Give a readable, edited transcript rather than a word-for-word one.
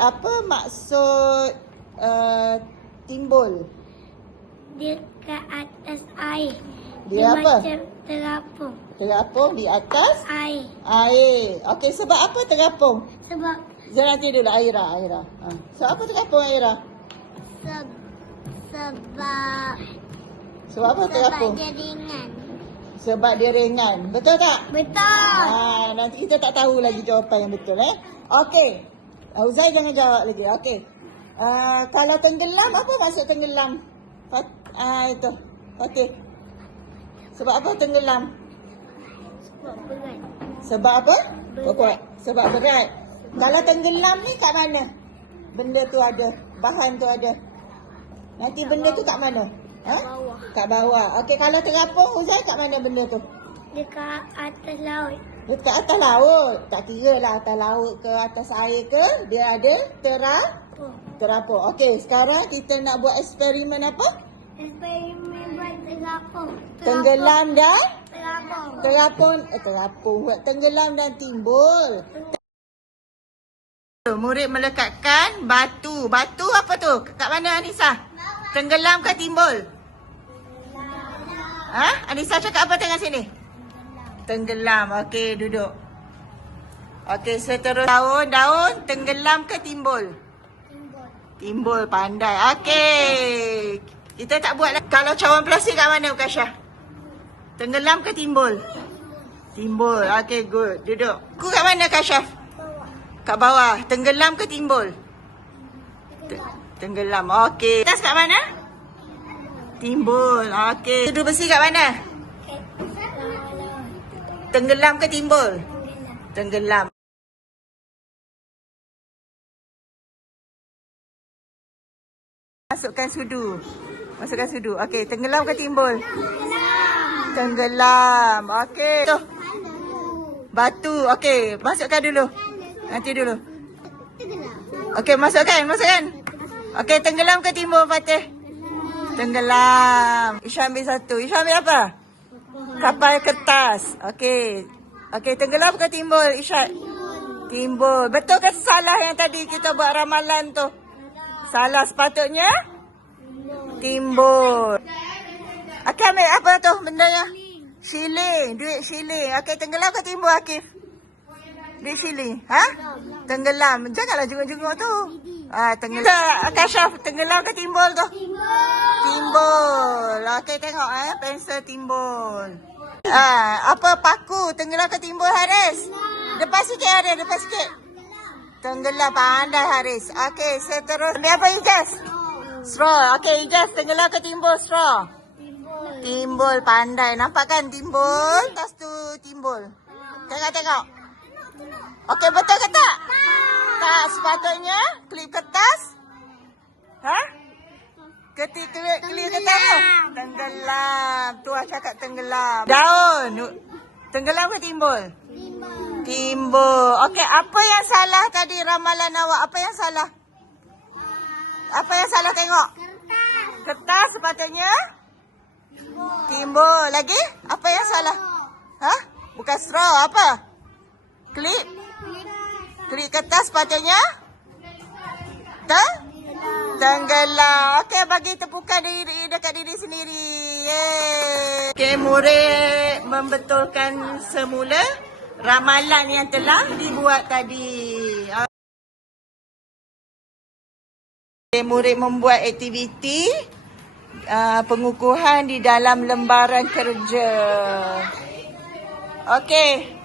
Apa maksud timbul? Dia ke atas air. Dia apa? Macam terapung. Terapung di atas Air. air. Okey, sebab apa terapung? Sebab Nanti dulu Aira. Sebab apa terapung Aira? sebab Sebab apa terapung? dia ringan. Sebab dia ringan. Betul tak? Betul. Nanti kita tak tahu lagi jawapan yang betul Okey. Uzai jangan jawab lagi. Okey. Kalau tenggelam, apa maksud tenggelam? Itu. Okey. Sebab apa tenggelam? Sebab berat. Sebab apa? Berat. Sebab berat. Kalau tenggelam ni kat mana? Benda tu ada. Bahan tu ada. Nanti benda tu kat mana? Bawah. Kat bawah. Okey, kalau terapung Uzai kat mana benda tu? Dekat atas laut. Dekat atas laut. Tak kira lah atas laut ke atas air ke. Dia ada terapung. Okey, sekarang kita nak buat eksperimen apa? Eksperimen buat terapung. Tenggelam dan Terapung. terapung. Buat tenggelam dan timbul. Murid melekatkan batu. Batu apa tu? Kat mana Anissa? Tenggelam ke timbul? Anissa cakap apa tengah sini? Tenggelam. Okey, duduk. Okey, seterusnya daun tenggelam ke timbul? Timbul, pandai. Okey. Kita tak buat lagi. Kalau cawan plastik kat mana Ukasha? Tenggelam ke timbul? Timbul. Okey, good. Duduk. Ku kat mana Kashaf? Kat bawah. Tenggelam ke timbul? Tenggelam. Okey. Atas kat mana? Timbul. Okey. Tuduh besi kat mana? Tenggelam ke timbul? Tenggelam. Masukkan sudu. Okey, tenggelam ke timbul? Tenggelam. Okey. Tu. Batu. Okey, masukkan dulu. Nanti dulu. Okey, masukkan. Okey, tenggelam ke timbul Fatih? Tenggelam. Isha ambil satu. Isha ambil apa? Kapal kertas. Okey. Okey, tenggelam ke timbul Isha? Timbul. Betul ke salah yang tadi kita buat ramalan tu? Salah, sepatutnya timbul. Okey, ambil apa tu bendanya? Shilling. Duit shilling. Okey, tenggelam ke timbul Akif? Duit shilling. Tenggelam. Janganlah jenguk-jenguk tu. Tenggelam. Kashaf, tenggelam ke timbul tu? Timbul. Okey, tengok pensel timbul. Apa paku? Tenggelam ke timbul Haris? Depan sikit Haris, depan sikit. Tenggelam, pandai Haris. Okey, seterusnya. Ambil apa Ijaz? Straw. Okey, Ijaz, tenggelam ke timbul straw? Timbul, pandai. Nampak kan timbul? Tas tu timbul. Tengok. Okey, betul ke tak? Tak, sepatutnya klip kertas. Klip kertas tu? Tenggelam. Tuan cakap tenggelam. Daun. Tenggelam ke timbul? Timbul. Okey, apa yang salah tadi ramalan awak? Apa yang salah? Apa yang salah tengok? Kertas sepatutnya? Timbul. Lagi? Apa yang salah? Bukan straw. Apa? Klip kertas sepatutnya? Tenggelam. Okey, bagi tepukan diri dekat diri sendiri. Okey, murid membetulkan semula ramalan yang telah dibuat tadi. Okay, murid membuat aktiviti pengukuhan di dalam lembaran kerja. Okey.